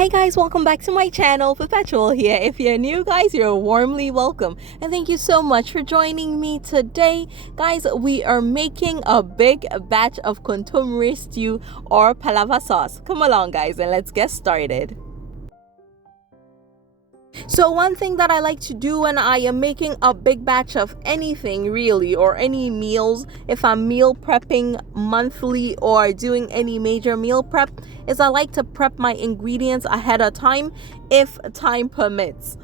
Hey guys, welcome back to my channel. Perpetual here. If you're new, guys, you're warmly welcome, and thank you so much for joining me today. Guys, we are making a big batch of Kontomire Stew or Palava Sauce. Come along, guys, and let's get started. So one thing that I like to do when I am making a big batch of anything really, or any meals, if I'm meal prepping monthly or doing any major meal prep, is I like to prep my ingredients ahead of time if time permits.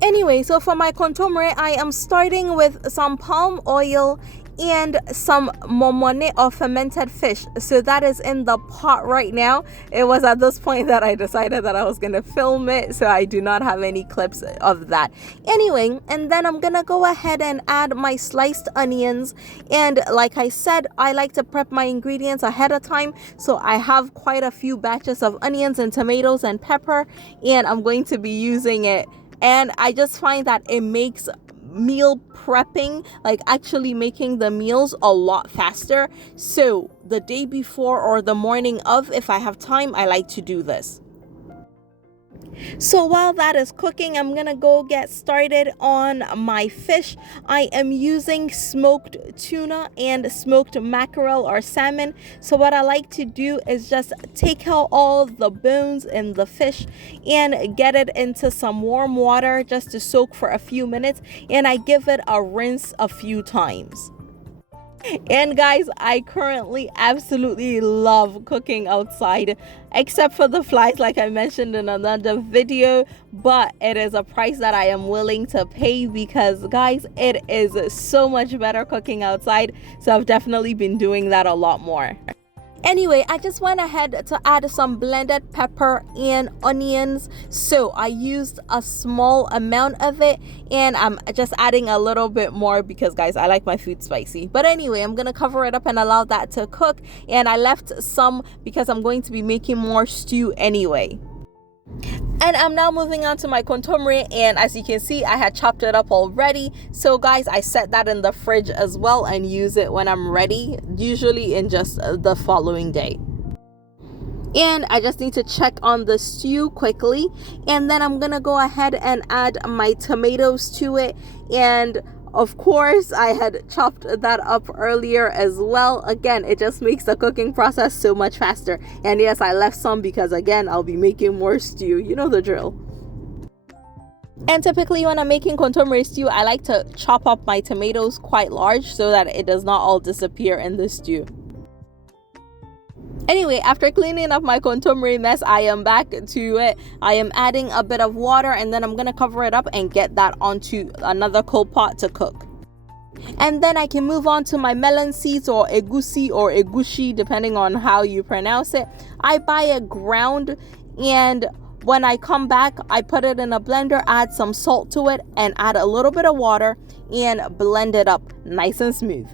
Anyway, so for my kontomire, I am starting with some palm oil and some momone or fermented fish. So that is in the pot right now. It was at this point that I decided that I was going to film it, so I do not have any clips of that. Anyway, and then I'm going to go ahead and add my sliced onions. And like I said, I like to prep my ingredients ahead of time. So I have quite a few batches of onions and tomatoes and pepper, and I'm going to be using it. And I just find that it makes meal prepping, like actually making the meals, a lot faster. So the day before or the morning of, if I have time, I like to do this. So while that is cooking, I'm gonna go get started on my fish. I am using smoked tuna and smoked mackerel or salmon. So what I like to do is just take out all the bones in the fish and get it into some warm water just to soak for a few minutes, and I give it a rinse a few times. And guys, I currently absolutely love cooking outside, except for the flies, like I mentioned in another video, but it is a price that I am willing to pay because, guys, it is so much better cooking outside. So I've definitely been doing that a lot more. Anyway, I just went ahead to add some blended pepper and onions. So I used a small amount of it, and I'm just adding a little bit more because, guys, I like my food spicy. But anyway, I'm gonna cover it up and allow that to cook, and I left some because I'm going to be making more stew anyway. And I'm now moving on to my kontomire, and as you can see, I had chopped it up already. So guys, I set that in the fridge as well and use it when I'm ready, usually in just the following day. And I just need to check on the stew quickly, and then I'm gonna go ahead and add my tomatoes to it. And of course, I had chopped that up earlier as well. Again, it just makes the cooking process so much faster. And yes, I left some because, again, I'll be making more stew. You know the drill. And typically when I'm making kontomire stew, I like to chop up my tomatoes quite large so that it does not all disappear in the stew. Anyway, after cleaning up my kontomire mess, I am back to it. I am adding a bit of water, and then I'm going to cover it up and get that onto another cold pot to cook. And then I can move on to my melon seeds, or egusi or egushi, depending on how you pronounce it. I buy it ground, and when I come back, I put it in a blender, add some salt to it, and add a little bit of water and blend it up nice and smooth.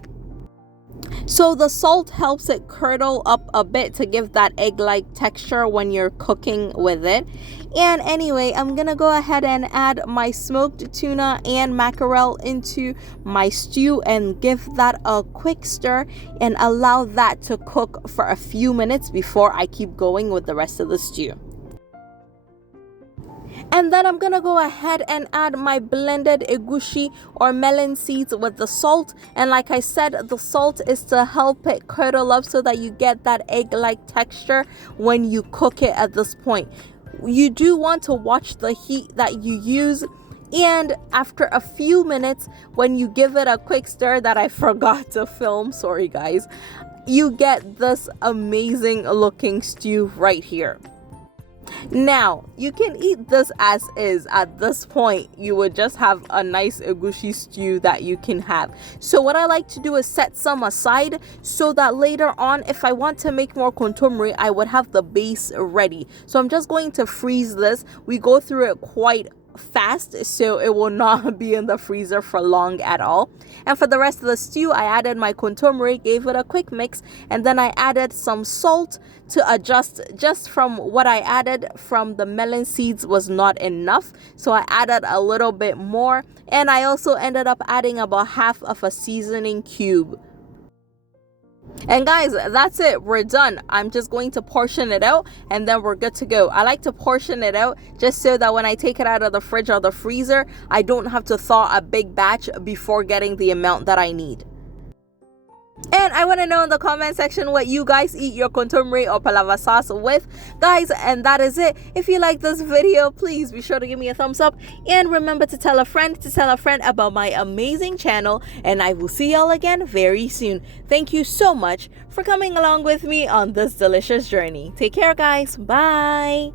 So the salt helps it curdle up a bit to give that egg-like texture when you're cooking with it. And anyway, I'm gonna go ahead and add my smoked tuna and mackerel into my stew and give that a quick stir and allow that to cook for a few minutes before I keep going with the rest of the stew. And then I'm gonna go ahead and add my blended egusi or melon seeds with the salt. And like I said, the salt is to help it curdle up so that you get that egg-like texture when you cook it at this point. You do want to watch the heat that you use. And after a few minutes, when you give it a quick stir that I forgot to film, sorry guys, you get this amazing looking stew right here. Now, you can eat this as is. At this point, you would just have a nice egusi stew that you can have. So what I like to do is set some aside so that later on, if I want to make more kontomire, I would have the base ready. So I'm just going to freeze this. We go through it quite fast, so it will not be in the freezer for long at all. And for the rest of the stew, I added my kontomire, gave it a quick mix, and then I added some salt to adjust. Just from what I added from the melon seeds was not enough, so I added a little bit more, and I also ended up adding about half of a seasoning cube. And guys, that's it. We're done. I'm just going to portion it out and then we're good to go. I like to portion it out just so that when I take it out of the fridge or the freezer, I don't have to thaw a big batch before getting the amount that I need. And I want to know in the comment section what you guys eat your kontomire or palava sauce with, guys. And that is it. If you like this video, please be sure to give me a thumbs up and remember to tell a friend about my amazing channel, and I will see y'all again very soon. Thank you so much for coming along with me on this delicious journey. Take care, guys. Bye.